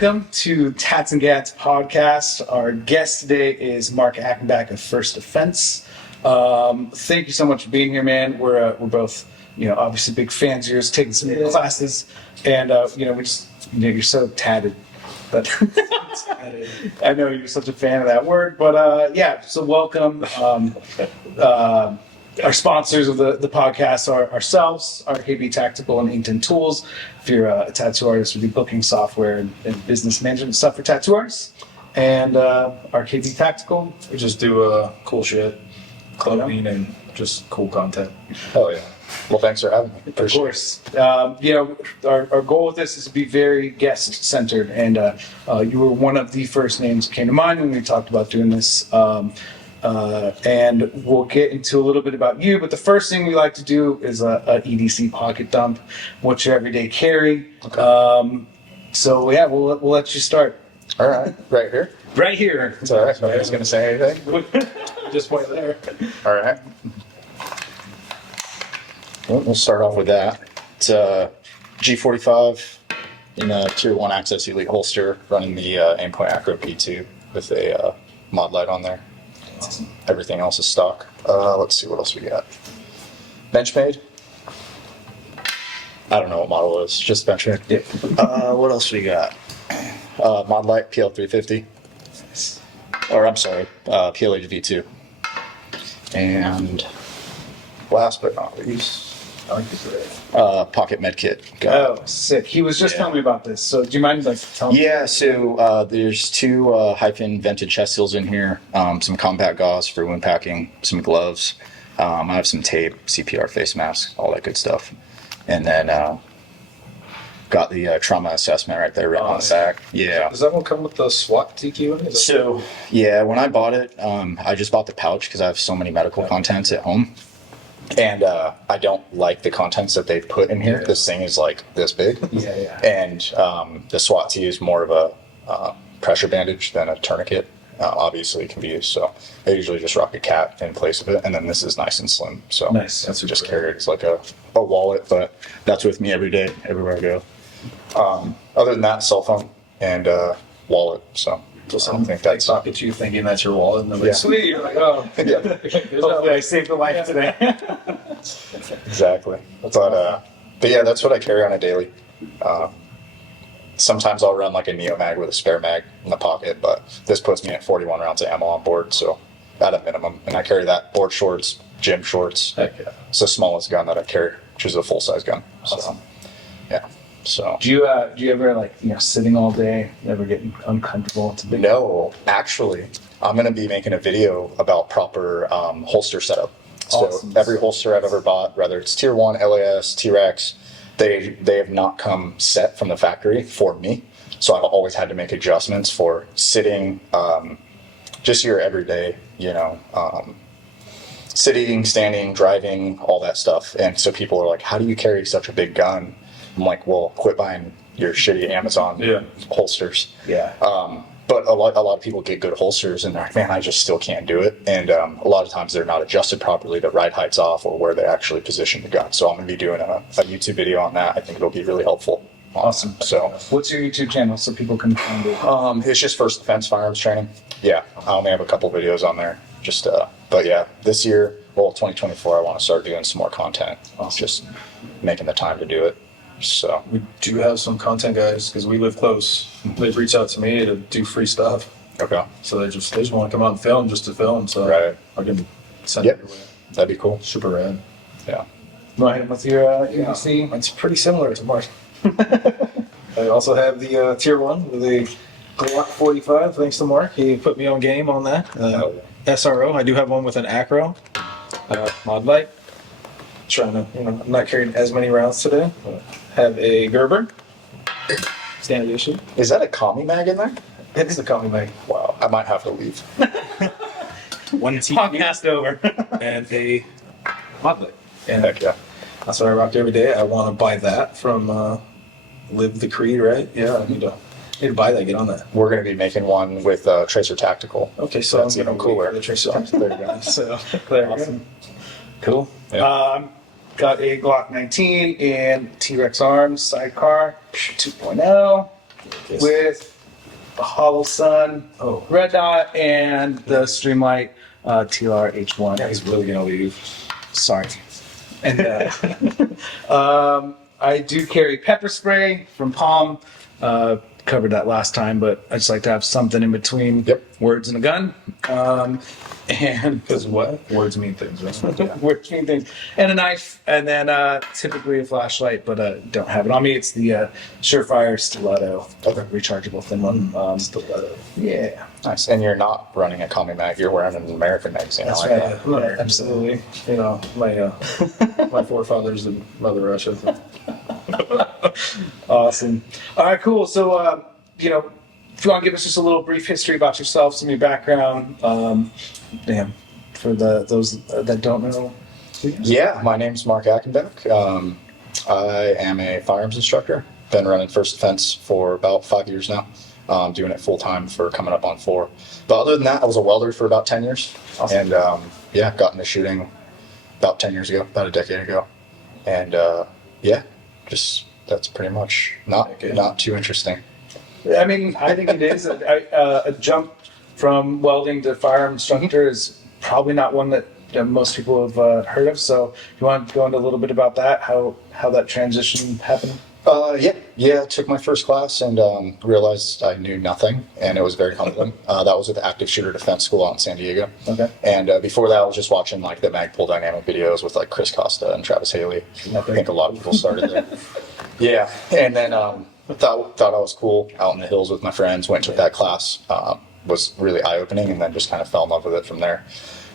welcome to Tats and Gats podcast. Our guest today is Mark Ackenback of First Defense. Thank you so much for being here, man. We're both, obviously big fans of yours, taking some of your classes, and we just, you're so tatted. But I know you're such a fan of that word, but so welcome. Our sponsors of the podcast are ourselves, RKB Tactical and Inkton Tools. If you're a tattoo artist, we do booking software and business management stuff for tattoo artists. And RKB Tactical. We just do cool shit, clothing, and just cool content. Oh, yeah. Well, thanks for having me. Of course. Our goal with this is to be very guest-centered, and you were one of the first names that came to mind when we talked about doing this. And we'll get into a little bit about you, but the first thing we like to do is a EDC pocket dump. What's your everyday carry? Okay. We'll let you start. All right. Right here? Right here. It's all right. Nobody's going to say anything? Just point there. All right. Well, we'll start off with that. It's a G45 in a Tier 1 Access Elite holster, running the Aimpoint Acro P2 with a mod light on there. Awesome. Everything else is stock. Let's see what else we got. Benchmade. I don't know what model it is. Just Benchmade. Yep. What else we got? Mod light PL350. Or I'm sorry, PLH V2. And last but not least, I like this red. pocket med kit. Oh, sick. He was just telling me about this. So do you mind telling me? Yeah, so there's two hyphen vented chest seals in here, some compact gauze for wound packing, some gloves. I have some tape, CPR face masks, all that good stuff. And then got the trauma assessment right there written on the back. Yeah. Does that one come with the SWAT TQ in it? So, yeah, when I bought it, I just bought the pouch because I have so many medical contents at home. And I don't like the contents that they've put in here. Yeah. This thing is like this big. Yeah. And the SWAT T is more of a pressure bandage than a tourniquet. Obviously, it can be used. So I usually just rock a cap in place of it. And then this is nice and slim. So Nice. that's just carry it as like a wallet. But that's with me every day, everywhere I go. Other than that, cell phone and wallet. So I don't think that's... Talk at you thinking that's your wallet, and they're like, Yeah. sweet. You're like, oh. Yeah. Hopefully I saved a life today. Exactly. But yeah, that's what I carry on a daily. Sometimes I'll run like a Neo mag with a spare mag in the pocket, but this puts me at 41 rounds of ammo on board, so at a minimum. And I carry that board shorts, gym shorts. Heck yeah. It's the smallest gun that I carry, which is a full size gun. Awesome. So yeah. So Do you ever sitting all day, ever getting uncomfortable? It's a big no, actually, I'm gonna be making a video about proper holster setup. So Awesome. every holster I've ever bought, whether it's Tier 1, LAS, T-Rex, they have not come set from the factory for me. So I've always had to make adjustments for sitting, just your everyday, sitting, standing, driving, all that stuff. And so people are like, how do you carry such a big gun? I'm like, well, quit buying your shitty Amazon holsters. Yeah. But a lot of people get good holsters and they're like, man, I just still can't do it. And a lot of times they're not adjusted properly to ride heights off or where they actually position the gun. So I'm going to be doing a YouTube video on that. I think it'll be really helpful. Awesome. So what's your YouTube channel so people can find it? it's just First Defense Firearms Training. Yeah, I only have a couple videos on there. Just, but yeah, this year, 2024, I want to start doing some more content. Awesome. Just making the time to do it. So We do have some content guys, because we live close. They've reached out to me to do free stuff. okay, So they just want to come out and film just to film. So Right. I can send Yep. it your way. that'd be cool. Super rad. Yeah. Go ahead with your EDC. It's pretty similar to Mark. I also have the Tier 1 with a Glock 45, thanks to Mark. He put me on game on that. SRO, I do have one with an Acro mod light. Trying to, I'm not carrying as many rounds today. But have a Gerber, standard issue. Is that a commie mag in there? It is a commie mag. Wow, I might have to leave. One TQ Podcast over. and a mod light. And Heck yeah. that's what I rock every day. I want to buy that from Live the Creed, right? Yeah, I need to buy that, get on that. We're going to be making one with Tracer Tactical. Okay, so That's I'm even gonna cooler. wait for the Tracer. There you go. So there you Awesome. go. Cool. Yeah. Got a Glock 19 and T-Rex arms sidecar 2.0. with the Hollow Sun, Oh. Red Dot, and the Streamlight TLR H1. Yeah, he's really gonna leave. Sorry. And I do carry pepper spray from Palm. Covered that last time, but I just like to have something in between words and a gun. And Because what? Words mean things, right? words mean things. And a knife, and then typically a flashlight, but don't have it on me. It's the Surefire Stiletto, rechargeable thin one. Stiletto. Yeah. Nice. And you're not running a commie mag. You're wearing an American magazine. That's I like right. that. Yeah, absolutely. You know, my forefathers in Mother Russia. Awesome. All right, cool. So, if you want to give us just a little brief history about yourself, some of your background, for those that don't know. Yeah, my name's Mark Ackenback. I am a firearms instructor. Been running First Defense for about 5 years now. Doing it full time for coming up on 4. But other than that, I was a welder for about 10 years. Awesome. And got into shooting about 10 years ago, about a decade ago. And just that's pretty much not too interesting. I mean, I think it is a jump from welding to firearm instructor is probably not one that most people have heard of. So, you want to go into a little bit about that, how that transition happened? I took my first class and realized I knew nothing, and it was very humbling. That was with the Active Shooter Defense School out in San Diego. Okay. And before that, I was just watching like the Magpul Dynamic videos with like Chris Costa and Travis Haley. I think a lot of people started there. Yeah, and then thought I was cool out in the hills with my friends. Went to that class, was really eye opening, and then just kind of fell in love with it from there.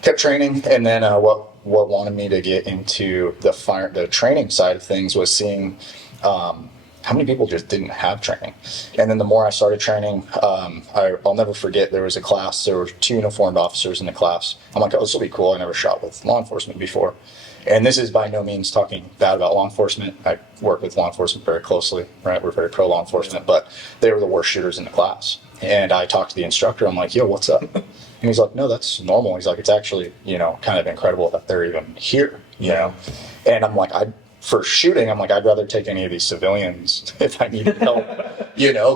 Kept training, and then what wanted me to get into the training side of things was seeing how many people just didn't have training. And then the more I started training, I'll never forget, there was a class, there were 2 uniformed officers in the class. I'm like, oh, this will be cool. I never shot with law enforcement before. And this is by no means talking bad about law enforcement. I work with law enforcement very closely, right? We're very pro law enforcement, but they were the worst shooters in the class. And I talked to the instructor. I'm like, yo, what's up? And he's like, no, that's normal. He's like, it's actually, kind of incredible that they're even here, you know? And I'm like, for shooting, I'm like, I'd rather take any of these civilians if I needed help,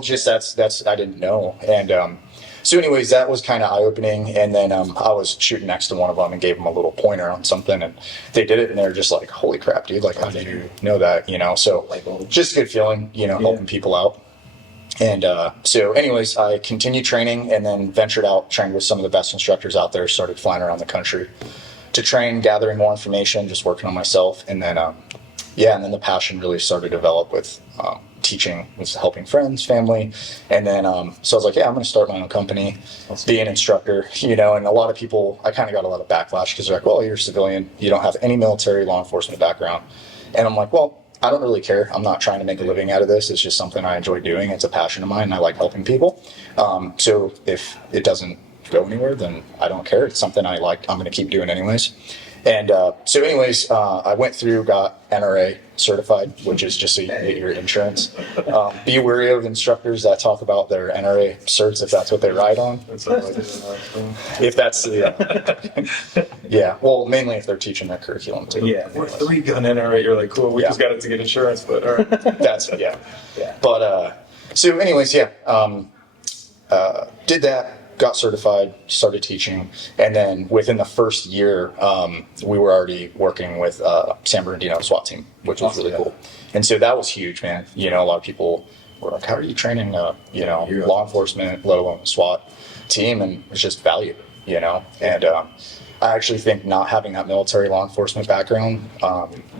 just that's, I didn't know. And, so anyways, that was kind of eye-opening. And then, I was shooting next to one of them and gave them a little pointer on something, and they did it, and they're just like, holy crap, dude, like, how did you know that, so just a good feeling, helping people out. And, so anyways, I continued training and then ventured out, trained with some of the best instructors out there, started flying around the country to train, gathering more information, just working on myself. And then, and then the passion really started to develop with teaching, was helping friends, family. And then, so I was like, I'm going to start my own company, be an instructor, and a lot of people, I kind of got a lot of backlash because they're like, well, you're a civilian, you don't have any military law enforcement background. And I'm like, well, I don't really care. I'm not trying to make a living out of this. It's just something I enjoy doing. It's a passion of mine, and I like helping people. So if it doesn't go anywhere, then I don't care. It's something I like. I'm going to keep doing anyways. And so anyways, I went through, got NRA certified, which is just so you can get your insurance. Be wary of instructors that talk about their NRA certs if that's what they ride on. If that's, well, mainly if they're teaching their curriculum too. Yeah, we're 3-gun NRA. You're like, cool, we just got it to get insurance, but all right. That's, yeah. But, so anyways, did that. Got certified, started teaching, and then within the first year, we were already working with San Bernardino SWAT team, which was really cool. And so that was huge, man. A lot of people were like, how are you training, law enforcement, let alone a SWAT team? And it's just value, And I actually think not having that military law enforcement background,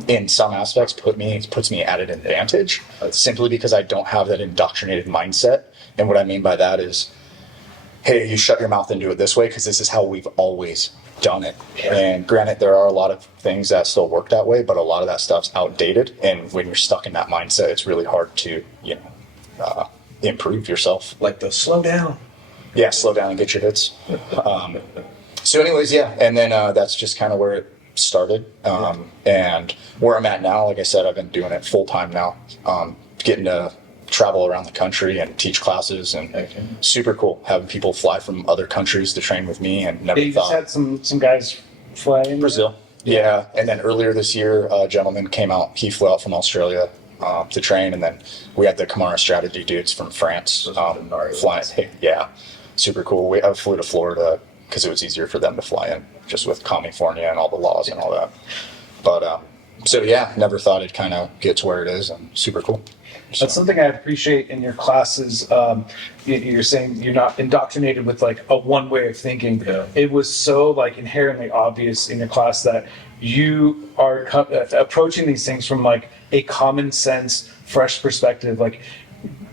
in some aspects, puts me at an advantage, simply because I don't have that indoctrinated mindset. And what I mean by that is, hey, you shut your mouth and do it this way because this is how we've always done it. And granted, there are a lot of things that still work that way, but a lot of that stuff's outdated. And when you're stuck in that mindset, it's really hard to, improve yourself. Like the slow down. Yeah, slow down and get your hits. So anyways, and then that's just kind of where it started. And where I'm at now, like I said, I've been doing it full time now, getting to travel around the country and teach classes, and super cool having people fly from other countries to train with me. And never You thought just had some guys fly in Brazil. Yeah, and then earlier this year, a gentleman came out. He flew out from Australia to train, and then we had the Kamara strategy dudes from France flying. Yeah, super cool. I flew to Florida because it was easier for them to fly in, just with California and all the laws and all that. But so yeah, never thought it'd kind of get to where it is, and super cool. So. That's something I appreciate in your classes. You're saying you're not indoctrinated with like a one way of thinking. Yeah. It was so like inherently obvious in your class that you are approaching these things from like a common sense, fresh perspective, like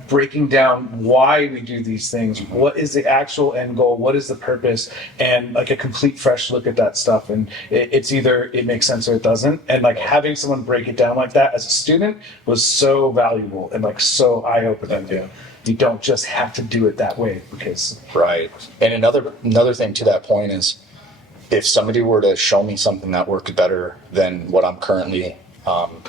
breaking down why we do these things, what is the actual end goal, what is the purpose, and like a complete fresh look at that stuff. And it's either it makes sense or it doesn't. And like having someone break it down like that as a student was so valuable and like so eye-opening. Yeah. You don't just have to do it that way because Right. And another thing to that point is, if somebody were to show me something that worked better than what I'm currently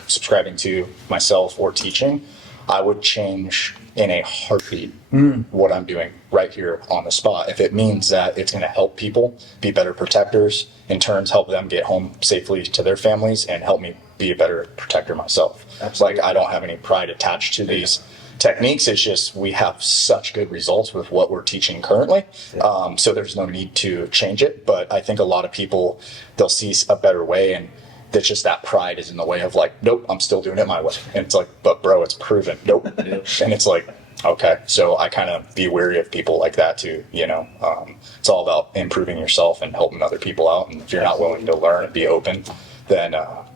subscribing to myself or teaching, I would change in a heartbeat what I'm doing right here on the spot. If it means that it's going to help people be better protectors, in turns help them get home safely to their families, and help me be a better protector myself. Absolutely. Like, I don't have any pride attached to these techniques. It's just we have such good results with what we're teaching currently. So there's no need to change it. But I think a lot of people, they'll see a better way, and that's just that pride is in the way of like, nope, I'm still doing it my way. And it's like, but bro, it's proven. Nope. And it's like, okay. So I kind of be wary of people like that too. It's all about improving yourself and helping other people out. And if you're not willing to learn and be open, then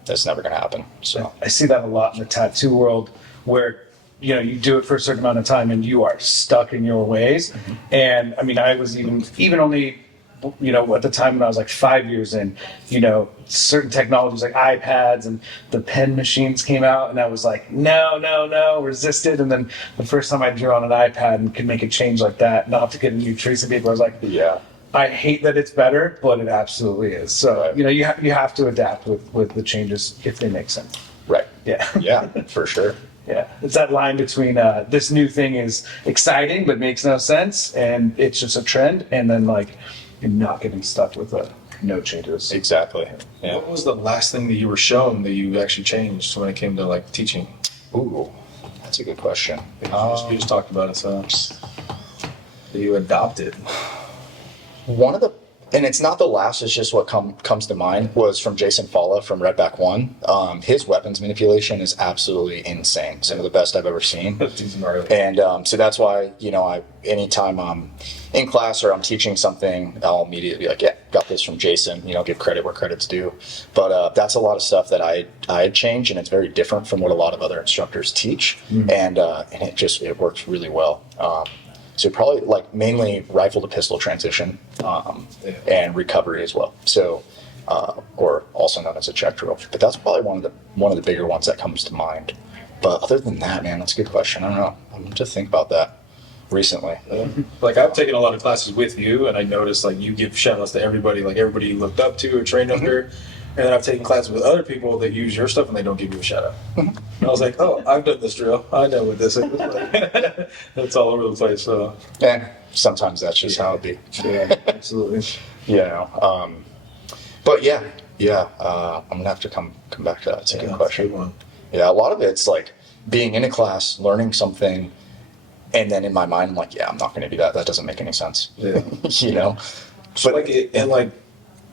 that's never going to happen. So I see that a lot in the tattoo world where you do it for a certain amount of time and you are stuck in your ways. And I mean, I was even only at the time when I was like 5 years in, certain technologies like iPads and the pen machines came out, and I was like, no, resisted. And then the first time I drew on an iPad and could make a change like that, not have to get a new tracing paper, I was like, yeah. I hate that it's better, but it absolutely is. So, Right. you have to adapt with the changes if they make sense. Right. Yeah. Yeah, for sure. Yeah. It's that line between this new thing is exciting but makes no sense and it's just a trend, and then like you're not getting stuck with no changes. Exactly. Yeah. What was the last thing that you were shown that you actually changed when it came to like teaching? Ooh, that's a good question. You just talked about it, so that you adopted. One of the, and it's not the last, it's just what comes to mind, was from Jason Falla from Redback 1. His weapons manipulation is absolutely insane. Some of the best I've ever seen. And so that's why, anytime I'm in class or I'm teaching something, I'll immediately be like, yeah, got this from Jason, give credit where credit's due. But that's a lot of stuff that I changed, and it's very different from what a lot of other instructors teach. And it works really well. So probably like mainly rifle to pistol transition, and recovery as well. So, or also known as a check drill. But that's probably one of the bigger ones that comes to mind. But other than that, man, that's a good question. I don't know. I'm going to think about that recently. Like I've taken a lot of classes with you, and I noticed like you give shout outs to everybody, like everybody you looked up to or trained under. And then I've taken classes with other people that use your stuff and they don't give you a shout out. And I was like, oh, I've done this drill. I know what this is. It's all over the place. So. And sometimes that's just how it be. Yeah, absolutely. But yeah. I'm gonna have to come back to that. It's a good question. Good one. Yeah, a lot of it's like being in a class, learning something, and then in my mind, I'm like, yeah, I'm not gonna do that. That doesn't make any sense. Yeah. But like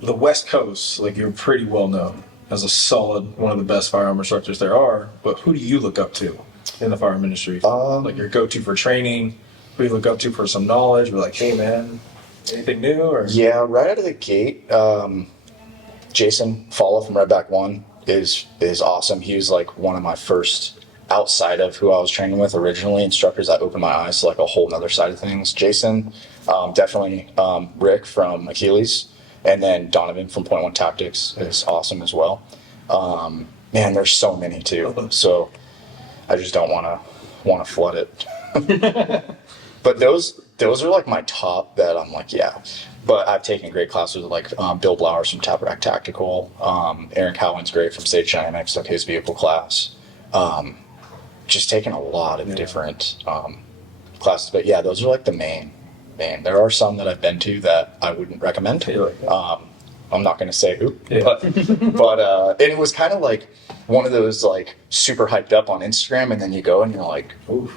the West Coast, like you're pretty well known as a solid, one of the best firearm instructors there are. But who do you look up to in the firearm industry? Like your go-to for training, who you look up to for some knowledge? We're like, hey man, anything new? Or yeah, right out of the gate, Jason Falla from Redback 1 is awesome. He was like one of my first, outside of who I was training with originally, instructors that opened my eyes to like a whole nother side of things. Jason, definitely Rick from Achilles. And then Donovan from Point One Tactics is awesome as well. Man, there's so many too. So I just don't want to flood it. But those are like my top that I'm like, yeah. But I've taken great classes with like Bill Blowers from Tabrack Tactical. Aaron Cowan's great from Sage Dynamics, took his vehicle class. Just taking a lot of different classes. But yeah, those are like the main. There are some that I've been to that I wouldn't recommend. I'm not going to say who, Yeah. but and it was kind of like one of those like super hyped up on Instagram, and then you go and you're like, ooh,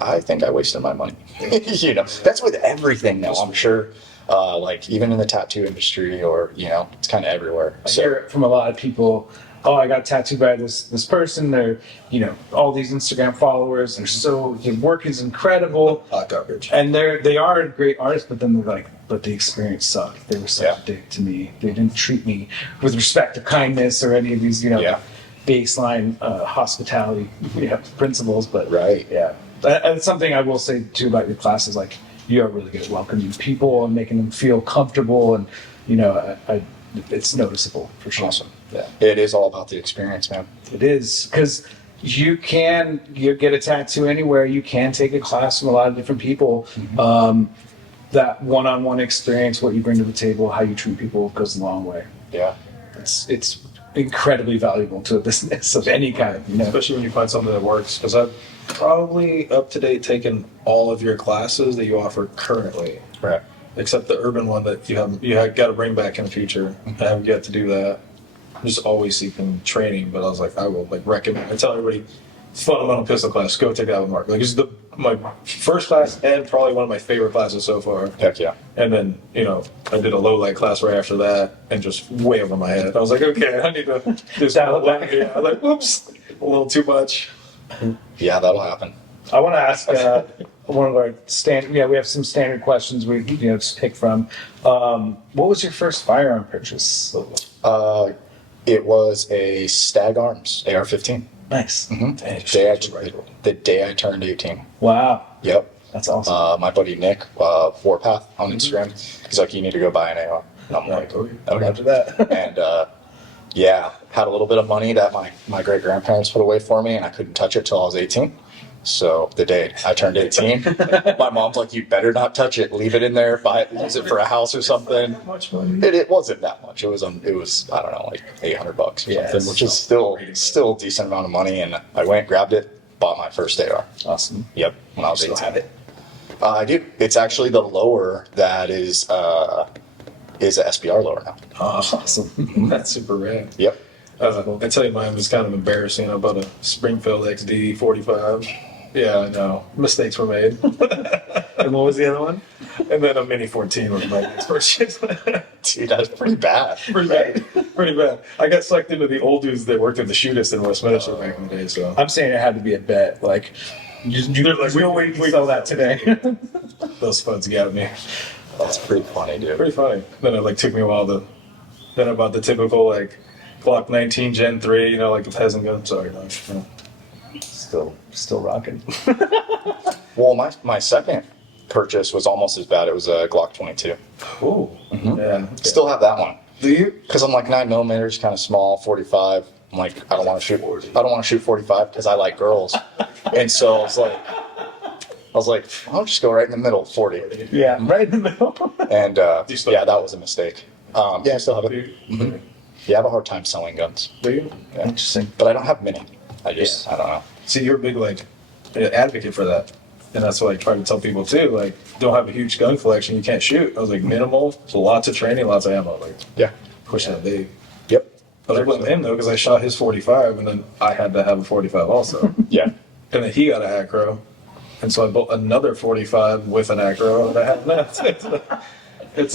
I think I wasted my money. You know, that's with everything now, I'm sure. Like even in the tattoo industry, or you know, it's kind of everywhere. I hear it from a lot of people. Oh, I got tattooed by this person. They're, you know, all these Instagram followers. They're so, your work is incredible, Hot garbage. and they are great artists. But then they're like, but the experience sucked. They were such a dick to me. They didn't treat me with respect or kindness or any of these, you know, baseline hospitality principles. But Right. yeah, and something I will say too about your class is like you are really good at welcoming people and making them feel comfortable, and you know, it's noticeable for sure. Awesome. Yeah, It is all about the experience, man. it is, because you get a tattoo anywhere. You can take a class from a lot of different people. That one-on-one experience, what you bring to the table, how you treat people, goes a long way. Yeah. It's incredibly valuable to a business of any kind. You know, Especially when you find something that works. Because I've probably up to date taken all of your classes that you offer currently, Right. except the urban one that you have got to bring back in the future. I haven't yet to do that. I'm just always seeking training, but I was like, I will like recommend. I tell everybody, fundamental pistol class, go take that with Mark. Like it's my first class and probably one of my favorite classes so far. Heck yeah. And then, you know, I did a low light class right after that and just way over my head. I was like, okay, I need to do Dial it back. Yeah, I was like, whoops, a little too much. Yeah, that'll happen. I want to ask one of our standard. Yeah, we have some standard questions we just pick from. What was your first firearm purchase? It was a Stag Arms AR-15. Nice. The day I turned 18. Wow, Yep. that's awesome. My buddy Nick, Warpath on Instagram, he's like, you need to go buy an AR. And I'm like, Okay. After that, And yeah, had a little bit of money that my great grandparents put away for me, and I couldn't touch it till I was 18. So the day I turned 18, my mom's like, "You better not touch it. Leave it in there. Buy it, use it for a house or something." Much money. It wasn't that much. It was I don't know, like $800 or something, which is still a decent amount of money. And I went, grabbed it, bought my first AR. awesome. Yep, when I was 18. Still have it. I do. It's actually the lower that is a SBR lower now. Awesome. That's super rad. Yep. I tell you, mine was kind of embarrassing. I bought a Springfield XD 45. Yeah, I know. Mistakes were made. And what was the other one? And then a Mini 14 was my next purchase. Dude, that's pretty bad. Pretty bad. Pretty bad. I got sucked into the old dudes that worked at the shootist in Westminster back in the day, so. I'm saying it had to be a bet. Like, there's no way we sell that today. Those spuds got me. That's pretty funny, dude. Pretty funny. Then it like took me a while to. Then I bought the typical like Glock 19 Gen 3, you know, like the peasant gun. Sorry, no. Still rocking. Well, my second purchase was almost as bad. It was a Glock 22. Ooh. Yeah. Still have that one. Do you? Because I'm like 9mm, kind of small, 45. I'm like, I don't want to shoot 45 because I like girls. And so I was like, I'll just go right in the middle, 40. Yeah, right in the middle. And you still- yeah, that was a mistake. Yeah, I still have Do it. you? Yeah, I have a hard time selling guns. Do you? Yeah. Interesting. But I don't have many. I don't know. See, you're a big like advocate for that, and that's what I try to tell people too. Like, don't have a huge gun collection, you can't shoot. I was like, minimal, so lots of training, lots of ammo. Like, Yeah. pushing that big. Yep. But I blame him though, because I shot his 45, and then I had to have a 45 also, Yeah. and then he got an acro, and so I built another 45 with an acro, and I had that. It's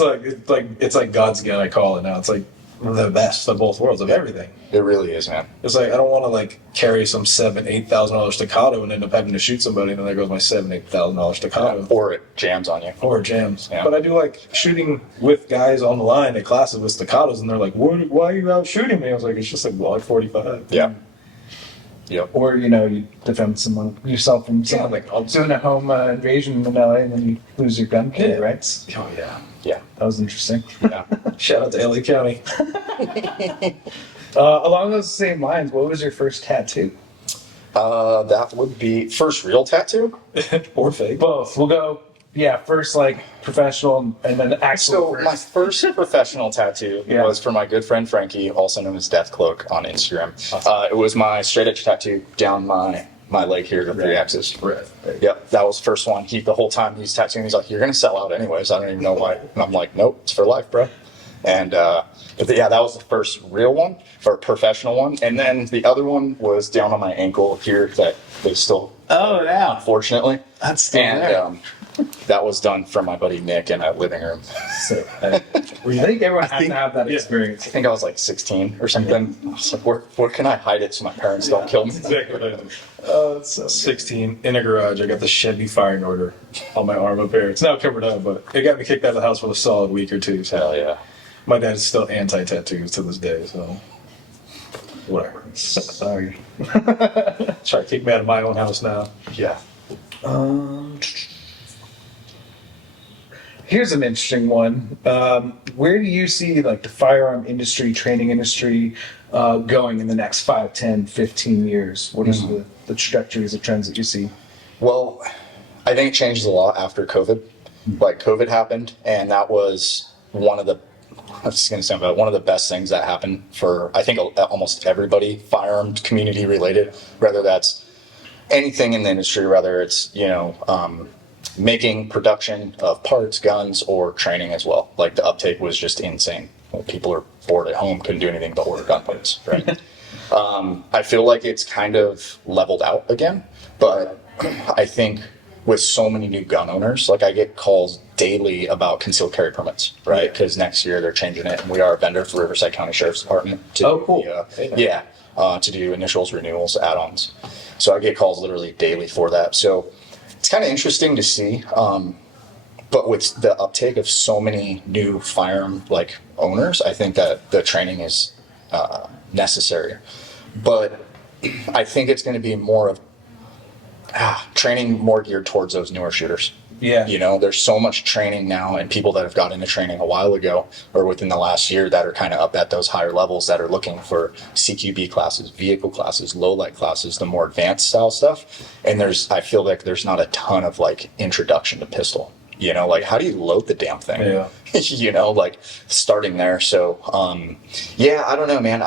like God's gun. I call it now. It's like the best of both worlds of everything. It really is, man. It's like I don't want to like carry some $7,000-8,000 staccato and end up having to shoot somebody, and then there goes my $7,000-8,000 staccato. Or it jams on you. Or jams. Yeah. But I do like shooting with guys on the line at classes with staccatos, and they're like, why are you out shooting me? I was like, it's just like Glock 45. Yeah. Yep. Or, you defend yourself from someone like, I'll- doing a home invasion in LA, and then you lose your gun kit, Yeah. right? Oh, yeah. Yeah. That was interesting. Yeah. Shout out to LA County. Along those same lines, what was your first tattoo? That would be first real tattoo. Or fake. Both. We'll go, first like professional and then actual So first. my first professional tattoo Yeah. was for my good friend Frankie, also known as Death Cloak on Instagram. It was my straight edge tattoo down my leg here, the 3 axis. Right. Yep, that was the first one. The whole time he's tattooing, he's like, "You're gonna sell out anyways. I don't even know why." And I'm like, "Nope, it's for life, bro." And but yeah, that was the first real one or professional one. And then the other one was down on my ankle here that they still, Oh, yeah. unfortunately. That's still And there. that was done from my buddy Nick in a living room. So, I think everyone has to have that experience. I think I was like 16 or something. I was like, where can I hide it so my parents don't kill me? Exactly. Oh, it's so 16 in a garage. I got the Chevy firing order on my arm up here. It's now covered up, but it got me kicked out of the house for a solid week or two. So Hell yeah. my dad is still anti-tattoos to this day. So whatever. sorry. Try to kick me out of my own house now. Yeah. Here's an interesting one. Where do you see like the firearm industry, training industry, going in the next 5, 10, 15 years? What is the trajectories, the trends that you see? Well, I think it changes a lot after COVID. Like COVID happened, and that was one of the, I was going to say about one of the best things that happened for I think almost everybody firearm community related, whether that's anything in the industry, whether it's making production of parts, guns, or training as well. Like the uptake was just insane. People are bored at home, couldn't do anything but order gun parts, right? I feel like it's kind of leveled out again, but I think with so many new gun owners, like I get calls daily about concealed carry permits, right? Because next year they're changing it, and we are a vendor for Riverside County Sheriff's Department. To cool. To do initials, renewals, add-ons. So I get calls literally daily for that. So it's kind of interesting to see. But with the uptake of so many new firearm like owners, I think that the training is necessary. But I think it's going to be more of training more geared towards those newer shooters. Yeah. There's so much training now, and people that have got into training a while ago or within the last year that are kind of up at those higher levels that are looking for CQB classes, vehicle classes, low light classes, the more advanced style stuff. And I feel like there's not a ton of like introduction to pistol. Like how do you load the damn thing? Yeah. Like starting there. So, I don't know, man.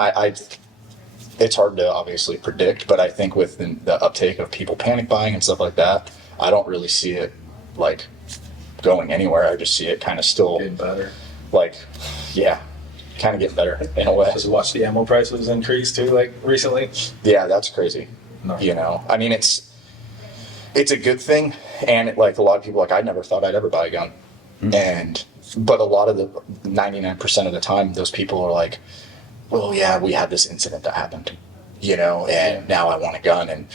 It's hard to obviously predict, but I think with the uptake of people panic buying and stuff like that, I don't really see it like going anywhere. I just see it kind of still Getting better. like, kind of getting better in a way. Just watch the ammo prices increase too, like recently. Yeah, that's crazy. No. I mean, it's a good thing, and like a lot of people, like I never thought I'd ever buy a gun, but a lot of the 99% of the time, those people are like, well, yeah, we had this incident that happened, and now I want a gun. And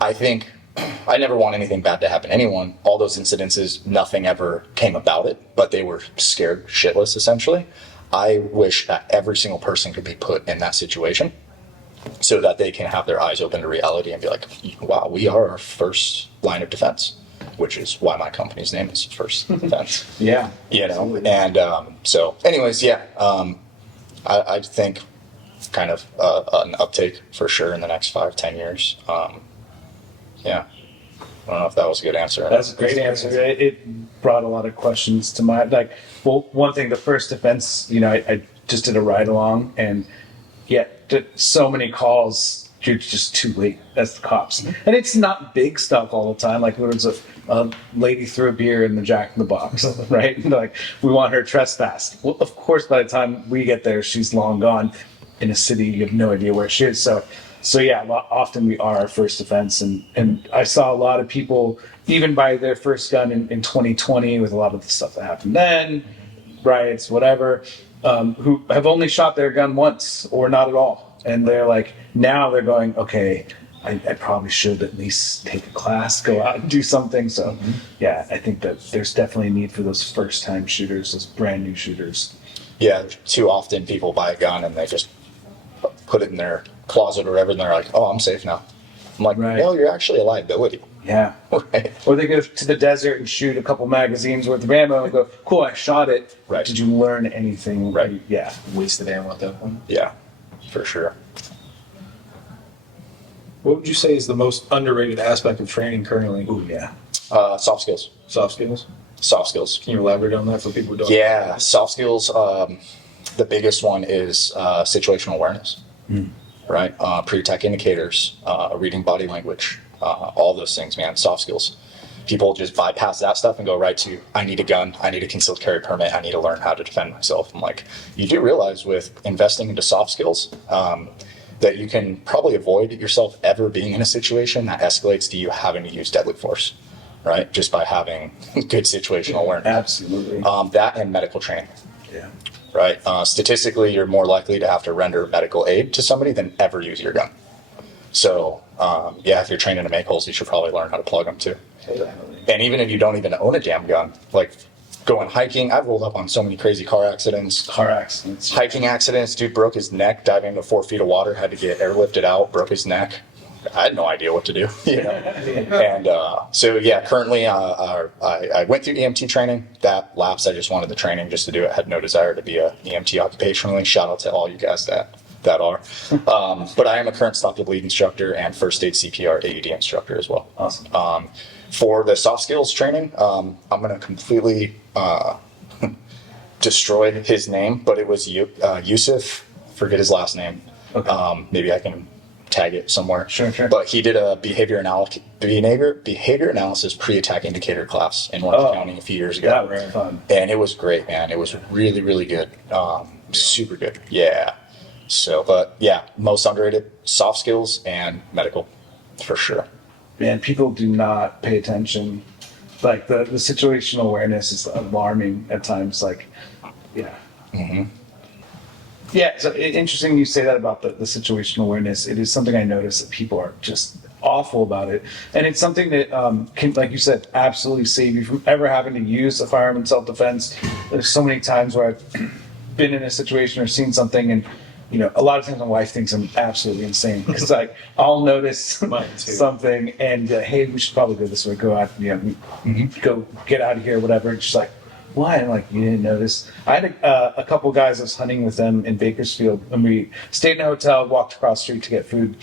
I think I never want anything bad to happen to anyone. All those incidences, nothing ever came about it, but they were scared shitless, essentially. I wish that every single person could be put in that situation so that they can have their eyes open to reality and be like, wow, we are our first line of defense, which is why my company's name is First Defense. Yeah. And so anyways, I think kind of an uptake for sure in the next 5-10 years. I don't know if that was a good answer. That's a great answer. It brought a lot of questions to mind. Like, well, one thing, the First Defense, I just did a ride along, and so many calls, you're just too late as the cops. And it's not big stuff all the time. Like, there was a lady threw a beer in the Jack in the Box, right? And like, we want her trespassed. Well, of course, by the time we get there, she's long gone. In a city, you have no idea where she is. So yeah, often we are our first defense. And I saw a lot of people, even buy their first gun in 2020 with a lot of the stuff that happened then, riots, whatever, who have only shot their gun once or not at all. And they're like, now they're going, okay, I probably should at least take a class, go out and do something. So I think that there's definitely a need for those first time shooters, those brand new shooters. Yeah, too often people buy a gun and they just put it in their closet or whatever, and they're like, oh, I'm safe now. I'm like, well, you're actually a liability. Yeah. Right. Or they go to the desert and shoot a couple magazines worth of ammo and go, cool, I shot it. Right. Did you learn anything? Right. Yeah. Wasted ammo at that point. Yeah, for sure. What would you say is the most underrated aspect of training currently? Ooh, yeah. Soft skills. Soft skills. Soft skills. Can you elaborate on that for people who don't? Yeah, soft skills. The biggest one is situational awareness, right? Pre-attack indicators, reading body language, all those things, man. Soft skills. people just bypass that stuff and go right to, I need a gun, I need a concealed carry permit, I need to learn how to defend myself. I'm like, you do realize with investing into soft skills, that you can probably avoid yourself ever being in a situation that escalates to you having to use deadly force, right? Just by having good situational awareness. Absolutely. That and medical training, Yeah. right? Statistically, you're more likely to have to render medical aid to somebody than ever use your gun. So, yeah, if you're training to make holes, you should probably learn how to plug them too. And even if you don't even own a damn gun, like going hiking, I've rolled up on so many crazy car accidents. Hiking accidents, dude broke his neck diving into 4 feet of water, had to get airlifted out, broke his neck. I had no idea what to do, you know. And so yeah, currently I went through EMT training. That lapsed. I just wanted the training just to do it. Had no desire to be a EMT occupationally. Shout out to all you guys that are. But I am a current stop the bleed instructor and first aid CPR AED instructor as well. Awesome. For the soft skills training, I'm going to completely destroy his name, but it was Yusuf. Forget his last name. Okay. Maybe I can tag it somewhere. Sure. But he did a behavior analysis pre-attack indicator class in Orange County a few years ago. That was fun. And it was great, man. It was really, really good. Super good. Yeah. So, but yeah, most underrated soft skills and medical for sure. Man, people do not pay attention. Like the situational awareness is alarming at times. Like, yeah. Mm-hmm. Yeah, so interesting you say that about the situational awareness. It is something I notice that people are just awful about it. And it's something that can, like you said, absolutely save you from ever having to use a firearm in self-defense. There's so many times where I've been in a situation or seen something and, you know, a lot of times my wife thinks I'm absolutely insane because like I'll notice something and hey, we should probably go this way, go out, you know, go get out of here, whatever. And she's like, why? I'm like, you didn't notice. I had a couple guys I was hunting with them in Bakersfield, and we stayed in a hotel, walked across the street to get food.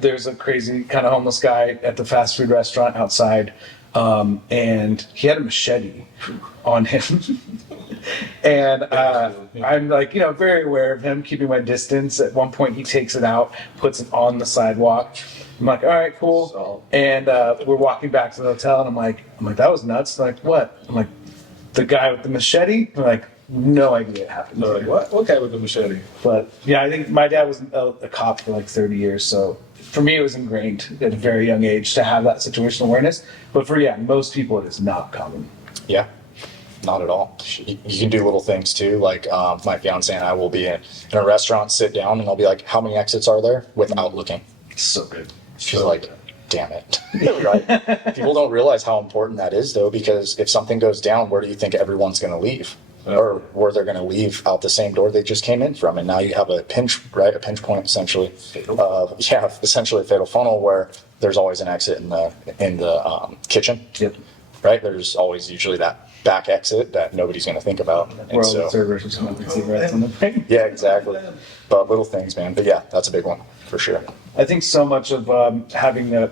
There's a crazy kind of homeless guy at the fast food restaurant outside, and he had a machete on him. And I'm like, you know, very aware of him, keeping my distance. At one point, he takes it out, puts it on the sidewalk. I'm like, all right, cool. And we're walking back to the hotel, and I'm like, that was nuts. They're like, what? I'm like, the guy with the machete. I'm like, no idea what happened. They're like, what? What guy with the machete? But yeah, I think my dad was a cop for like 30 years, so for me, it was ingrained at a very young age to have that situational awareness. But for most people, it is not common. Yeah. Not at all. You can do little things too. Like my fiance and I will be in a restaurant, sit down, and I'll be like, how many exits are there? Without looking. It's so good. She's like, damn it. Right? People don't realize how important that is though, because if something goes down, where do you think everyone's going to leave? Or where they're going to leave out the same door they just came in from. And now you have a pinch, right? A pinch point essentially. Essentially a fatal funnel where there's always an exit in the kitchen. Yep. Right? There's always usually that back exit that nobody's going to think about. Where all the servers are smoking cigarettes on the thing. Yeah, exactly. But little things, man. But yeah, that's a big one for sure. I think so much of having the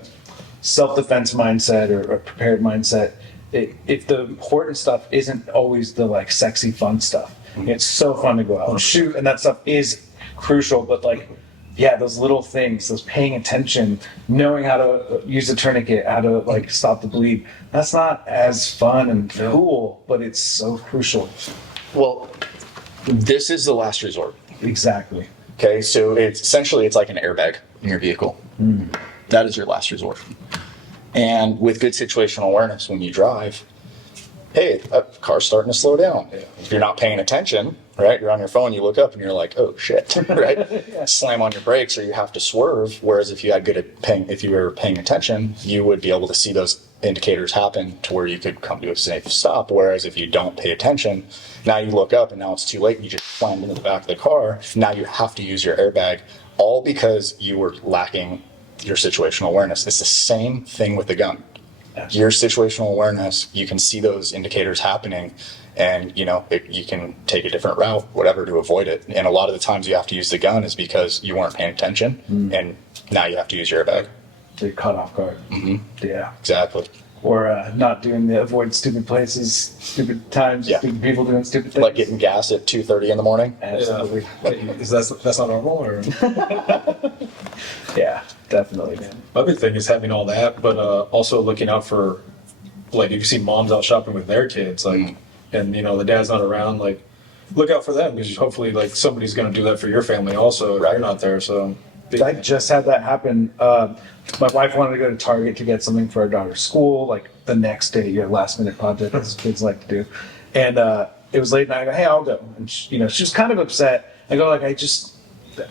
self-defense mindset or prepared mindset, if the important stuff isn't always the like sexy fun stuff. It's so fun to go out and shoot, and that stuff is crucial, but like, yeah, those little things, those paying attention, knowing how to use a tourniquet, how to like stop the bleed, that's not as fun and cool, but it's so crucial. Well, this is the last resort. Exactly. Okay, so it's like an airbag in your vehicle. That is your last resort. And with good situational awareness, when you drive, hey, a car's starting to slow down. If you're not paying attention, right? You're on your phone, you look up and you're like, oh shit, right? Slam on your brakes or you have to swerve. Whereas if you were paying attention, you would be able to see those indicators happen to where you could come to a safe stop. Whereas if you don't pay attention, now you look up and now it's too late and you just slammed into the back of the car. Now you have to use your airbag, all because you were lacking your situational awareness. It's the same thing with the gun. Your situational awareness, you can see those indicators happening and you can take a different route, whatever, to avoid it. And a lot of the times you have to use the gun is because you weren't paying attention and now you have to use your airbag. They caught off guard. Yeah. Exactly. Or not doing the avoid stupid places, stupid times, stupid people doing stupid things. Like getting gas at 2:30 in the morning. Absolutely. Is that's not normal? Or? Yeah, definitely, man. My big thing is having all that, but also looking out for like if you see moms out shopping with their kids, like, and you know the dad's not around, like, look out for them because hopefully like somebody's gonna do that for your family also if Right. you're not there. So I just had that happen. My wife wanted to go to Target to get something for her daughter's school, like the next day, last minute project, as kids like to do. And it was late night. I go, hey, I'll go. And she was kind of upset. I go, like,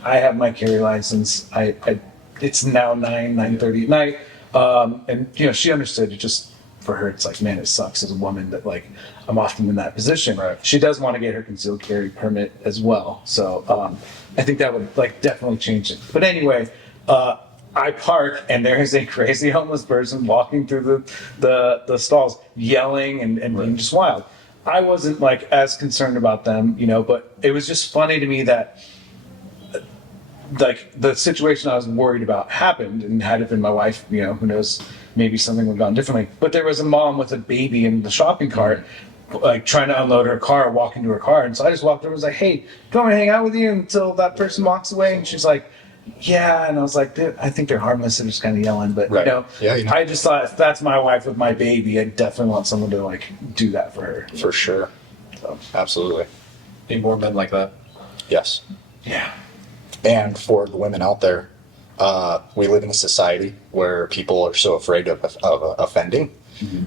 I have my carry license. It's now 9:30 at night. And she understood. It just, for her, it's like, man, it sucks as a woman that like I'm often in that position. Right. She does want to get her concealed carry permit as well. So I think that would like definitely change it. But anyway, I park and there is a crazy homeless person walking through the stalls, yelling and being just wild. I wasn't like as concerned about them, but it was just funny to me that like the situation I was worried about happened, and had it been my wife, who knows, maybe something would have gone differently. But there was a mom with a baby in the shopping cart, like trying to unload her car, walk into her car. And so I just walked over and was like, hey, do you want me to hang out with you until that person walks away? And she's like, yeah. And I was like, dude, I think they're harmless and just kind of yelling. But, Right. Yeah, I just thought if that's my wife with my baby, I definitely want someone to like do that for her. For sure. So, Absolutely. need more men like that. Yes. yeah. And for the women out there, we live in a society where people are so afraid of offending,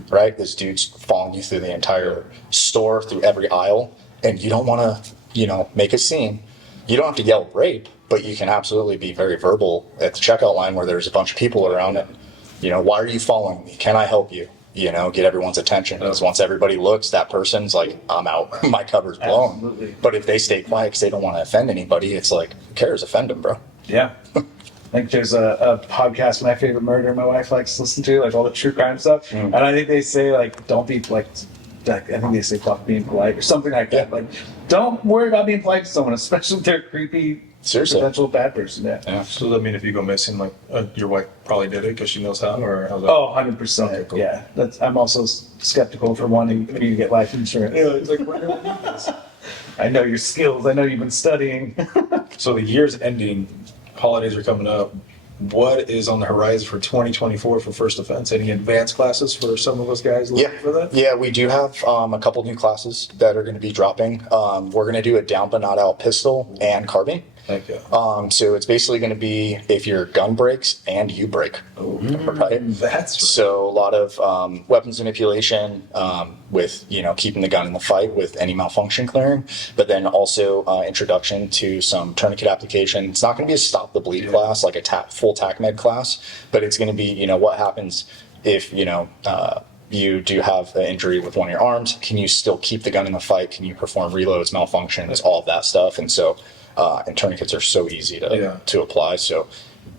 right? This dude's following you through the entire store, through every aisle, and you don't want to, make a scene. You don't have to yell rape, but you can absolutely be very verbal at the checkout line where there's a bunch of people around it. Why are you following me? Can I help you? Get everyone's attention. Because once everybody looks, that person's like, I'm out. My cover's blown. Absolutely. But if they stay quiet because they don't want to offend anybody, it's like, who cares? Offend them, bro. Yeah. I think there's a podcast, My Favorite Murder, my wife likes to listen to, like all the true crime stuff. And I think they say, like, don't be, like, I think they say fuck being polite or something like that. Yeah. Like, don't worry about being polite to someone, especially if they're a creepy, Seriously. potential bad person. Yeah. Yeah. So does that mean if you go missing, like your wife probably did it because she knows how, or how's that? Oh, 100%. Okay, cool. Yeah. I'm also skeptical for wanting me to get life insurance. Yeah, it's like, where do we need this? I know your skills. I know you've been studying. So the year's ending, holidays are coming up. What is on the horizon for 2024 for First Offense? Any advanced classes for some of us guys looking for that? Yeah, we do have a couple new classes that are going to be dropping. We're going to do a down but not out pistol and carbine. Heck yeah. So it's basically going to be if your gun breaks and you break, right? That's So a lot of weapons manipulation with keeping the gun in the fight with any malfunction clearing, but then also introduction to some tourniquet application. It's not going to be a stop the bleed class like a full TAC med class, but it's going to be what happens if you do have an injury with one of your arms. Can you still keep the gun in the fight? Can you perform reloads, malfunctions, all of that stuff? And so and tourniquets are so easy to apply. So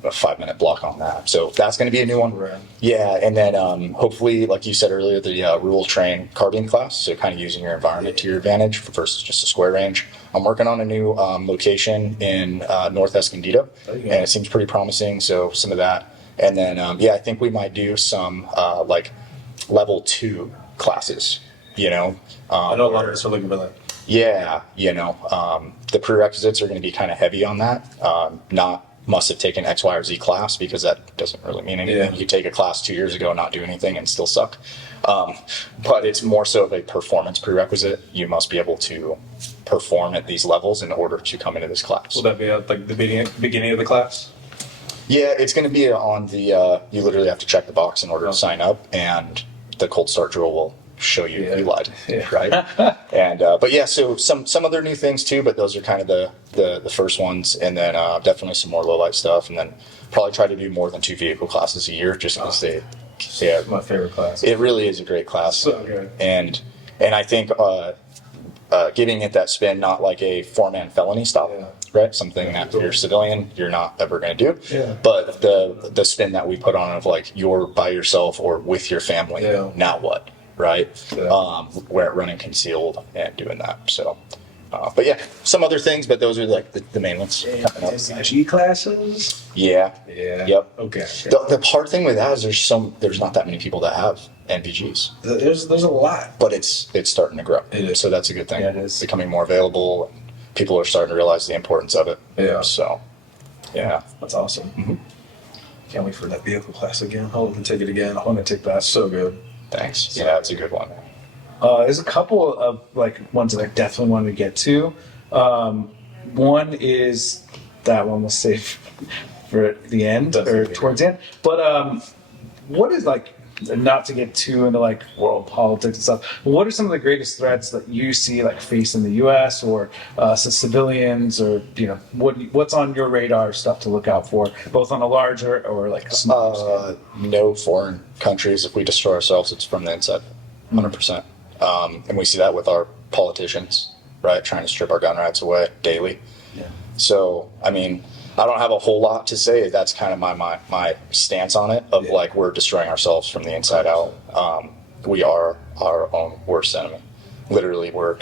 a 5-minute block on that. So that's going to be a new one. Right. Yeah. And then hopefully, like you said earlier, the rule train carbine class. So kind of using your environment to your advantage versus just a square range. I'm working on a new location in North Escondido, and it seems pretty promising. So some of that. And then, I think we might do some like level 2 classes, I know a lot of us are looking for that. Yeah, the prerequisites are going to be kind of heavy on that. Not must have taken X, Y, or Z class because that doesn't really mean anything. Yeah. You could take a class 2 years ago, not do anything, and still suck. But it's more so of a performance prerequisite. You must be able to perform at these levels in order to come into this class. Will that be at like the beginning of the class? Yeah, it's going to be on the. You literally have to check the box in order to sign up, and the cold start drill will show you you lied, right? And but yeah, so some other new things too, but those are kind of the first ones, and then definitely some more low light stuff, and then probably try to do more than 2 vehicle classes a year, just because It's my favorite class. it really is a great class. So good. And I think giving it that spin, not like a 4-man felony stop, right? Something that if you're a civilian, you're not ever going to do. Yeah. But the spin that we put on of like you're by yourself or with your family, now what, right? Yeah. We're running concealed and doing that. So, but yeah, some other things, but those are like the main ones. G classes? Yeah. Yeah. Yep. Okay. The hard thing with that is there's not that many people that have NVGs. There's a lot. But it's starting to grow. It is. So that's a good thing. Yeah, it is. Becoming more available. And people are starting to realize the importance of it. Yeah. So, yeah. That's awesome. Can't wait for that vehicle class again. I'll even take it again. I want to take that. So good. Thanks. Yeah, it's a good one. There's a couple of like ones that I definitely wanted to get to. One is that one we'll save for the end or towards the end. But what is like, not to get too into like world politics and stuff, but what are some of the greatest threats that you see like facing the U.S. or civilians, or what's on your radar stuff to look out for, both on a larger or like a smaller scale? No foreign countries. If we destroy ourselves, it's from the inside, 100%. And we see that with our politicians, right? Trying to strip our gun rights away daily. Yeah. So, I mean, I don't have a whole lot to say. That's kind of my stance on it, of like, we're destroying ourselves from the inside out. We are our own worst enemy. Literally, we're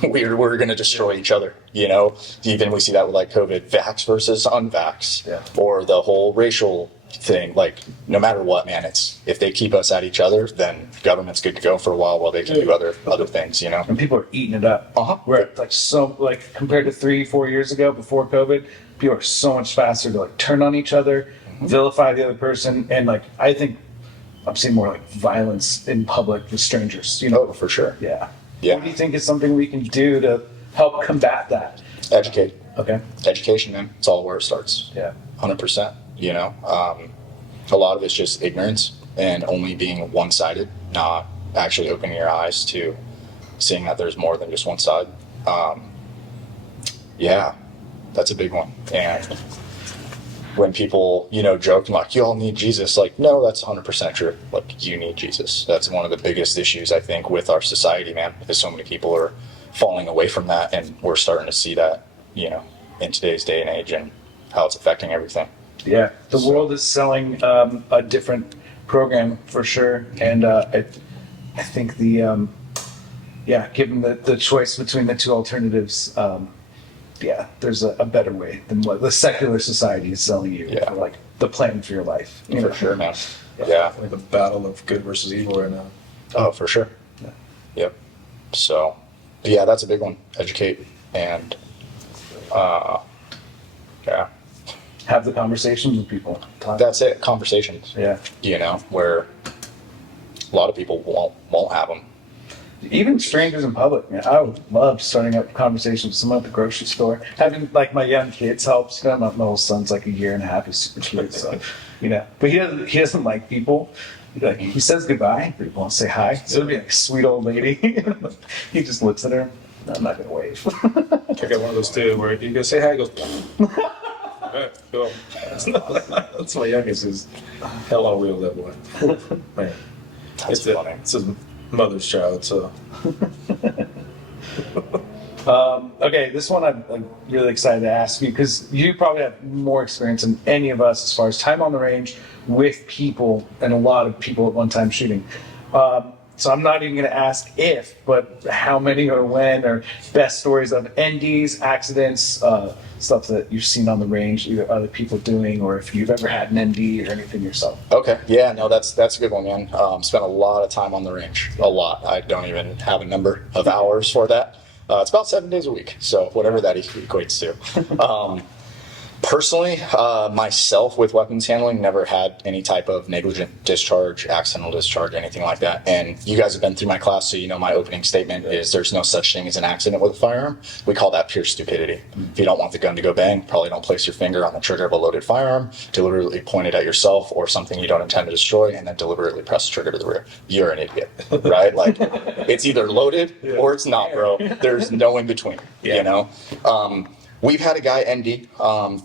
going to destroy each other, Even we see that with like COVID, vax versus unvax, or the whole racial thing. Like, no matter what, man, if they keep us at each other, then government's good to go for a while they can do other things, And people are eating it up. Where like compared to 3-4 years ago before COVID, people are so much faster to like turn on each other, vilify the other person, and like I think I'm seeing more like violence in public with strangers. Oh, for sure. Yeah. Yeah. What do you think is something we can do to help combat that? Educate. Okay. Education, man. It's all where it starts. Yeah. 100%. A lot of it's just ignorance and only being one-sided, not actually opening your eyes to seeing that there's more than just one side. Yeah, that's a big one. And when people, joke like, you all need Jesus, like, no, that's 100% true. Like, you need Jesus. That's one of the biggest issues, I think, with our society, man, because so many people are falling away from that, and we're starting to see that, in today's day and age, and how it's affecting everything. Yeah, the world is selling a different program for sure, and I think given the choice between the two alternatives, there's a better way than what the secular society is selling you. Yeah. For like the plan for your life. For sure, man. Yeah. Like the battle of good versus evil right now. Oh, for sure. Yeah. Yep. So, yeah, that's a big one. Educate and, Have the conversations with people. That's it. Conversations. Yeah. Where a lot of people won't have them. Even strangers in public, man. I would love starting up conversations with someone at the grocery store. Having like my young kids helps. My little son's like 1.5 years. He's super cute, so But he doesn't like people. Like he says goodbye. People want to say hi. So it'd be like a sweet old lady. He just looks at her. No, I'm not gonna wave. I got one of those too where you go say hi, he goes. Alright, cool. That's my youngest is hell on wheels, that boy. Man, That's funny. It's his mother's child, so. Okay, this one I'm really excited to ask you because you probably have more experience than any of us as far as time on the range with people and a lot of people at one time shooting. So I'm not even going to ask if, but how many or when, or best stories of NDs, accidents, stuff that you've seen on the range, either other people doing, or if you've ever had an ND or anything yourself. Okay. Yeah, no, that's a good one, man. Spent a lot of time on the range. A lot. I don't even have a number of hours for that. It's about 7 days a week. So whatever that equates to. Personally, myself with weapons handling, never had any type of negligent discharge, accidental discharge, anything like that. And you guys have been through my class, so my opening statement is there's no such thing as an accident with a firearm. We call that pure stupidity. If you don't want the gun to go bang, probably don't place your finger on the trigger of a loaded firearm, deliberately point it at yourself or something you don't intend to destroy, and then deliberately press the trigger to the rear. You're an idiot, right? Like, it's either loaded or it's not, bro. There's no in between, We've had a guy ND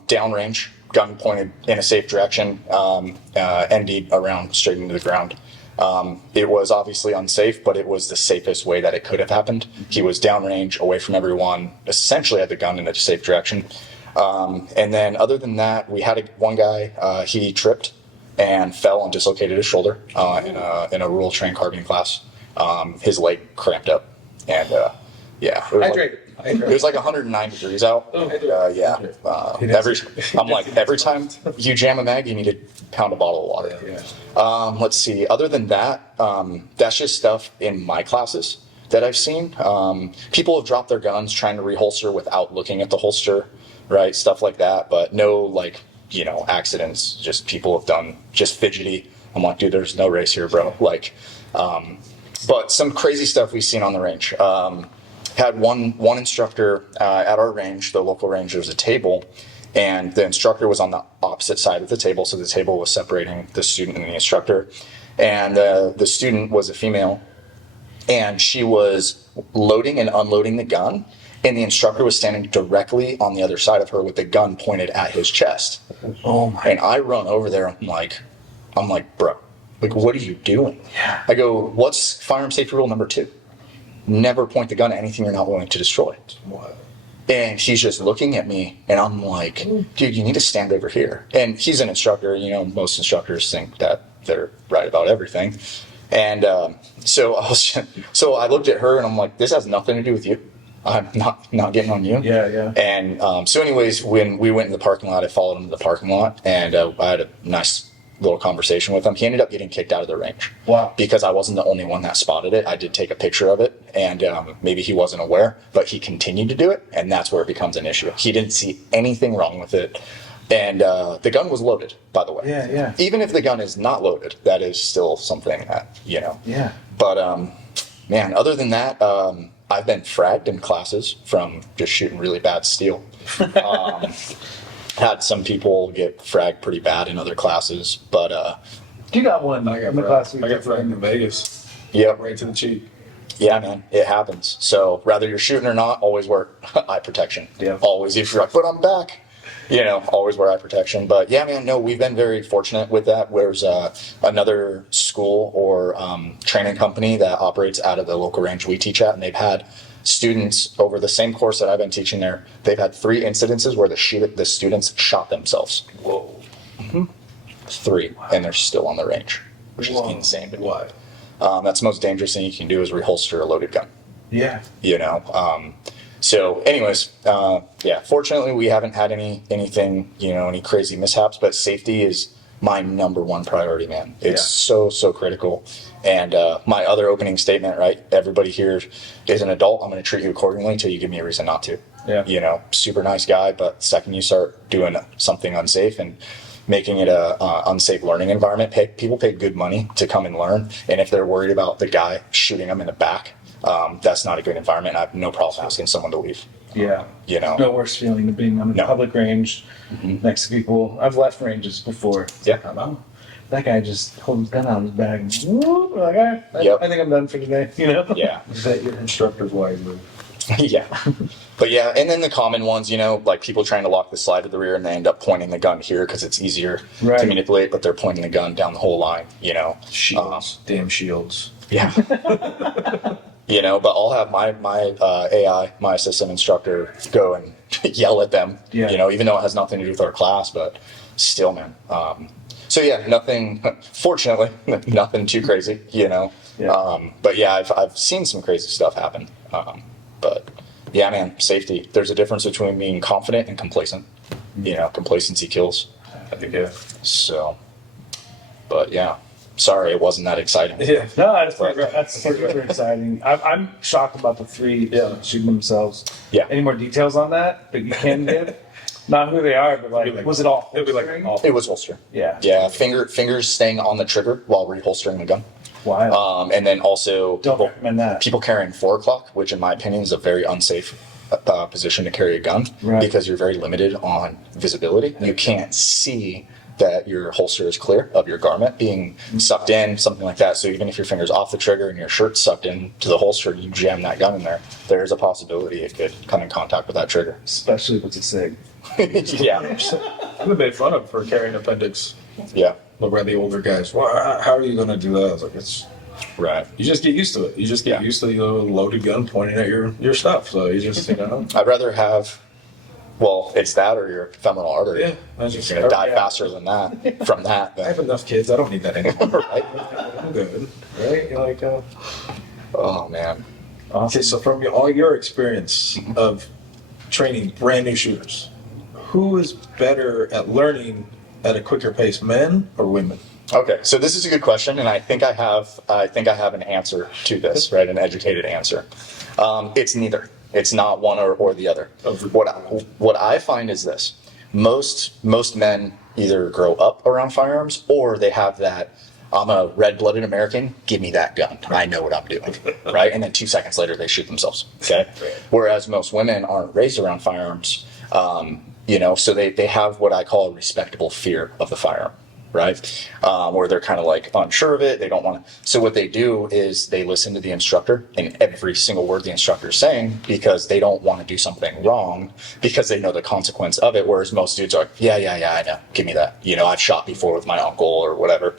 downrange, gun pointed in a safe direction, ND around straight into the ground. It was obviously unsafe, but it was the safest way that it could have happened. He was downrange, away from everyone, essentially had the gun in a safe direction. And then other than that, we had one guy, he tripped and fell and dislocated his shoulder in a rural trained carbine class. His leg cramped up, and it was like 109 degrees out. Every time you jam a mag, you need to pound a bottle of water. Let's see. Other than that, that's just stuff in my classes that I've seen. People have dropped their guns trying to reholster without looking at the holster, right? Stuff like that. But no, accidents. Just people have done just fidgety. I'm like, dude, there's no race here, bro. Like, but some crazy stuff we've seen on the range. Had one instructor at our range, the local range, there was a table, and the instructor was on the opposite side of the table, so the table was separating the student and the instructor. And the student was a female, and she was loading and unloading the gun, and the instructor was standing directly on the other side of her with the gun pointed at his chest. Oh my. And I run over there. I'm like, bro, like, what are you doing? Yeah. I go, what's firearm safety rule number 2? Never point the gun at anything you're not willing to destroy. What? And he's just looking at me, and I'm like, dude, you need to stand over here. And he's an instructor. You know, most instructors think that they're right about everything. And so I looked at her, and I'm like, this has nothing to do with you. I'm not getting on you. Yeah. And so anyways, when we went in the parking lot, I followed him to the parking lot, and I had a nice little conversation with him. He ended up getting kicked out of the range. Wow. Because I wasn't the only one that spotted it. I did take a picture of it, and maybe he wasn't aware, but he continued to do it, and that's where it becomes an issue. He didn't see anything wrong with it. And the gun was loaded, by the way. Yeah. Even if the gun is not loaded, that is still something that, you know. Yeah. But, man, other than that, I've been fragged in classes from just shooting really bad steel. Had some people get fragged pretty bad in other classes, but You got one in the class. I got fragged in Vegas. yep. Right to the cheek. Yeah, man, it happens. So whether you're shooting or not, always wear eye protection. Yeah. Always, if you're like, but I'm back, you know, always wear eye protection. But yeah, man, no, we've been very fortunate with that. There's another school or training company that operates out of the local range we teach at, and they've had students over the same course that I've been teaching there. They've had 3 incidences where the students shot themselves. Whoa. 3, and they're still on the range, which is insane. Why? That's the most dangerous thing you can do is reholster a loaded gun. Yeah. You know. So, anyways, yeah. Fortunately, we haven't had anything, you know, any crazy mishaps. But safety is my number 1 priority, man. It's so critical. And my other opening statement, right? Everybody here is an adult. I'm going to treat you accordingly until you give me a reason not to. Yeah. You know, super nice guy, but the second you start doing something unsafe and making it a unsafe learning environment, people pay good money to come and learn. And if they're worried about the guy shooting them in the back, that's not a good environment. I have no problem asking someone to leave. Yeah. You know. No worse feeling than being on a No. public range next to people. I've left ranges before. Yeah. Oh, that guy just pulled his gun out of his bag and whoop, like, all right, Yep. I think I'm done for today. You know? Yeah. Vet your instructors wisely. Yeah. But yeah, and then the common ones, you know, like people trying to lock the slide to the rear and they end up pointing the gun here because it's easier Right. to manipulate, but they're pointing the gun down the whole line, you know. Shields. Damn shields. Yeah. You know, but I'll have my AI, my assistant instructor, go and yell at them, Yeah. you know, even though it has nothing to do with our class, but still, man. So yeah, nothing, fortunately, nothing too crazy, you know. Yeah. But yeah, I've seen some crazy stuff happen. But yeah, man, safety. There's a difference between being confident and complacent. You know, complacency kills. I think, yeah. So, but yeah, sorry, it wasn't that exciting. Yeah. No, that's super exciting. I'm shocked about the 3 shooting themselves. Yeah. Any more details on that you can give? Not who they are, but like, It'd be like- was it all it'd be like holstering? all- It was holster. Yeah. Yeah, fingers staying on the trigger while reholstering the gun. Wild. And then also Don't recommend that. people carrying 4 o'clock, which in my opinion is a very unsafe position to carry a gun Right. because you're very limited on visibility. You can't see that your holster is clear of your garment being sucked in, something like that. So even if your finger's off the trigger and your shirt's sucked in to the holster, you jam that gun in there's a possibility it could come in contact with that trigger. Especially if it's a SIG. Yeah. I've been made fun of for carrying appendix. Yeah. Look by the older guys. Well, how are you going to do that? I was like, it's. Right. You just get used to it. You just get Yeah. used to the loaded gun pointing at your stuff. So you just, you know. I'd rather have, well, it's that or your femoral artery. Yeah. I just, You're going to die Yeah. faster than that, from that. I have enough kids. I don't need that anymore. Right? I'm good. Right? You're like, Oh, man. okay, so from all your experience of training brand new shooters, who is better at learning at a quicker pace, men or women? Okay, so this is a good question, and I think I have an answer to this, right? An educated answer. It's neither. It's not one or the other. What I find is this: most men either grow up around firearms or they have that I'm a red-blooded American. Give me that gun. I know what I'm doing, right? And then 2 seconds later, they shoot themselves. Okay. Whereas most women aren't raised around firearms, so they have what I call a respectable fear of the firearm, right? Where they're kind of like unsure of it. They don't want to. So what they do is they listen to the instructor and every single word the instructor is saying because they don't want to do something wrong because they know the consequence of it. Whereas most dudes are like, yeah, I know. Give me that. I've shot before with my uncle or whatever.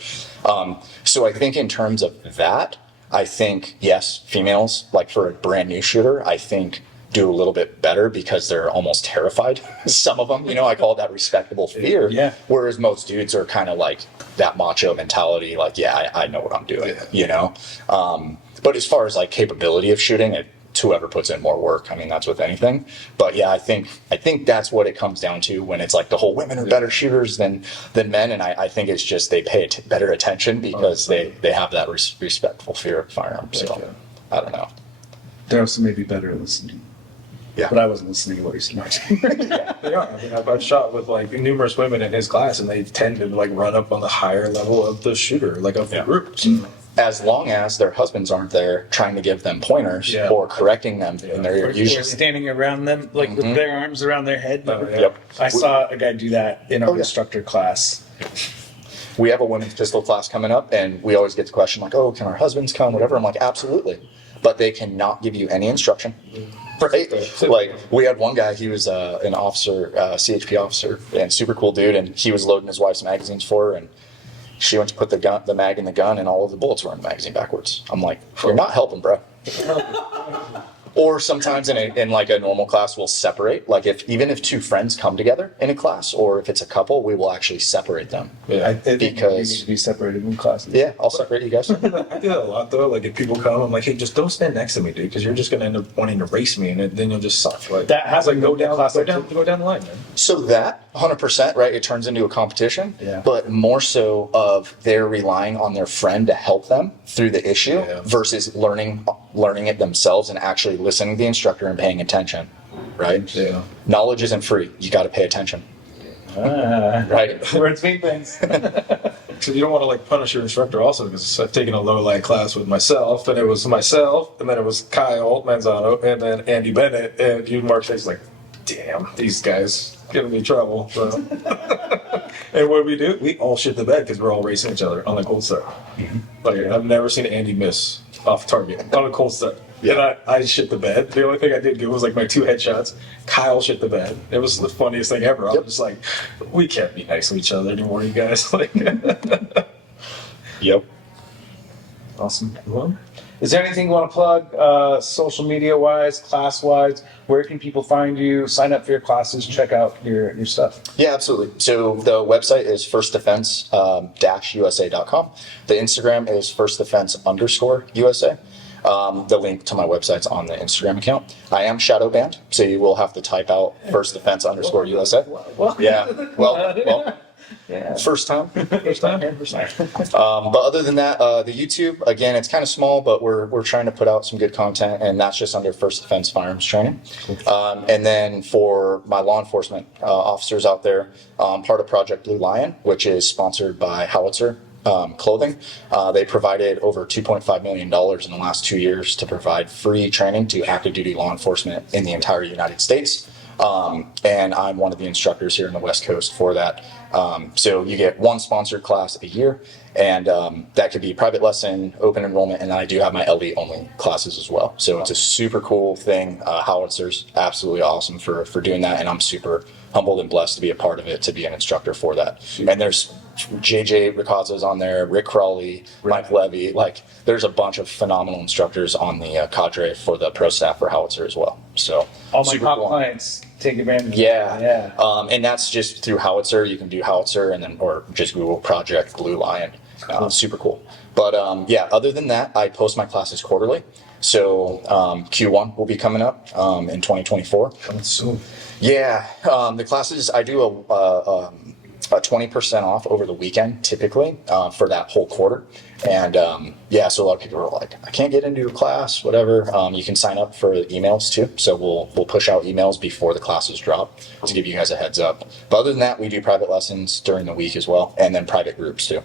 So I think in terms of that, I think, yes, females, like for a brand new shooter, I think do a little bit better because they're almost terrified. Some of them, I call it that respectable fear. Yeah. Whereas most dudes are kind of like that macho mentality, like, yeah, I know what I'm doing, But as far as like capability of shooting, it's whoever puts in more work. I mean, that's with anything. But yeah, I think that's what it comes down to when it's like the whole women are better shooters than men. And I think it's just they pay better attention because they have that respectful fear of firearms. So I don't know. They're also maybe better at listening. Yeah. But I wasn't listening to what you said. They are. I mean, I've shot with like numerous women in his class, and they tend to like run up on the higher level of the shooter, like of the group. So. As long as their husbands aren't there trying to give them pointers or correcting them in their Or usually. standing around them, like with their arms around their head. Yep. I saw a guy do that in our instructor class. We have a women's pistol class coming up, and we always get the question like, "Oh, can our husbands come?" Whatever. I'm like, absolutely, but they cannot give you any instruction. Right? Like we had one guy, he was an officer, CHP officer, and super cool dude, and he was loading his wife's magazines for her, and she went to put the mag in the gun, and all of the bullets were in the magazine backwards. I'm like, you're not helping, bro. Or sometimes in like a normal class, we'll separate. Like even if two friends come together in a class, or if it's a couple, we will actually separate them. I think Because- you need to be separated in classes. Yeah, I'll separate you guys. I do that a lot though. Like if people come, I'm like, hey, just don't stand next to me, dude, because you're just gonna end up wanting to race me, and then you'll just suck. Like That has like go down class. go down the line, man. So that 100%, right? It turns into a competition, Yeah. but more so of they're relying on their friend to help them through the issue versus learning it themselves and actually listening to the instructor and paying attention, right? Yeah. Knowledge isn't free. You got to pay attention, right? Words mean things. So you don't want to like punish your instructor also, because I've taken a low light class with myself, and it was myself, and then it was Kyle Manzano, and then Andy Bennett, and you Mark Chase like, damn, these guys giving me trouble. So. And what do? We all shit the bed because we're all racing each other on a cold start. Like I've never seen Andy miss off target on a cold start. Yeah. And I shit the bed. The only thing I did good was like my 2 headshots. Kyle shit the bed. It was the funniest thing ever. I'm just like, we can't be nice to each other anymore, you guys. Like, Yep. Awesome. Is there anything you want to plug, social media wise, class wise? Where can people find you? Sign up for your classes. Check out your stuff. Yeah, absolutely. So the website is firstdefense-usa.com. The Instagram is firstdefense_USA. The link to my website's on the Instagram account. I am shadow banned, so you will have to type out firstdefense_USA. Yeah. Well. Yeah. First time. First time. But other than that, the YouTube, again, it's kind of small, but we're trying to put out some good content, and that's just under First Defense Firearms Training. And then for my law enforcement officers out there, part of Project Blue Lion, which is sponsored by Howitzer Clothing. They provided over $2.5 million in the last 2 years to provide free training to active duty law enforcement in the entire United States. And I'm one of the instructors here in the West Coast for that. So you get one sponsored class a year, and that could be private lesson, open enrollment, and I do have my LE only classes as well. So it's a super cool thing. Howitzer's absolutely awesome for doing that, and I'm super humbled and blessed to be a part of it, to be an instructor for that. And there's JJ Ricazzo's on there, Rick Crawley, Mike Levy. Like, there's a bunch of phenomenal instructors on the cadre for the pro staff for Howitzer as well. So All my super top cool. clients take advantage. Yeah. Yeah. And that's just through Howitzer. You can do Howitzer and then, or just Google Project Blue Lion. Super cool. But yeah, other than that, I post my classes quarterly. So Q1 will be coming up in 2024. coming soon. Yeah, the classes, I do a 20% off over the weekend typically for that whole quarter. And yeah, so a lot of people are like, I can't get into your class, whatever. You can sign up for emails too. So we'll push out emails before the classes drop to give you guys a heads up. But other than that, we do private lessons during the week as well, and then private groups too.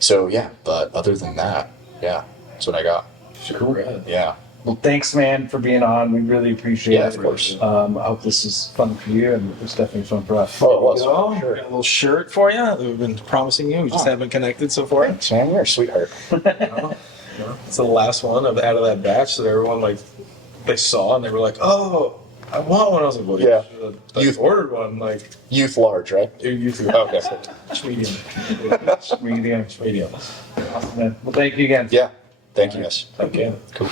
So yeah, but other than that, yeah, that's what I got. Cool. Yeah. Well, thanks, man, for being on. We really appreciate Yeah, it. of course. I hope this is fun for you, and it was definitely fun for us. Oh, it was. Oh, Sure. got a little shirt for you that we've been promising you. We just Oh. haven't connected so far. Thanks, man. You're a sweetheart. It's the last one out of that batch that everyone like they saw and they were like, "Oh, I want one." I was like, "Well, Yeah. you should have You've- ordered one." Like, Youth large, right? you Okay. medium, Medium. medium. Awesome, man. Well, thank you again. Yeah. Thank you, guys. Okay. Cool.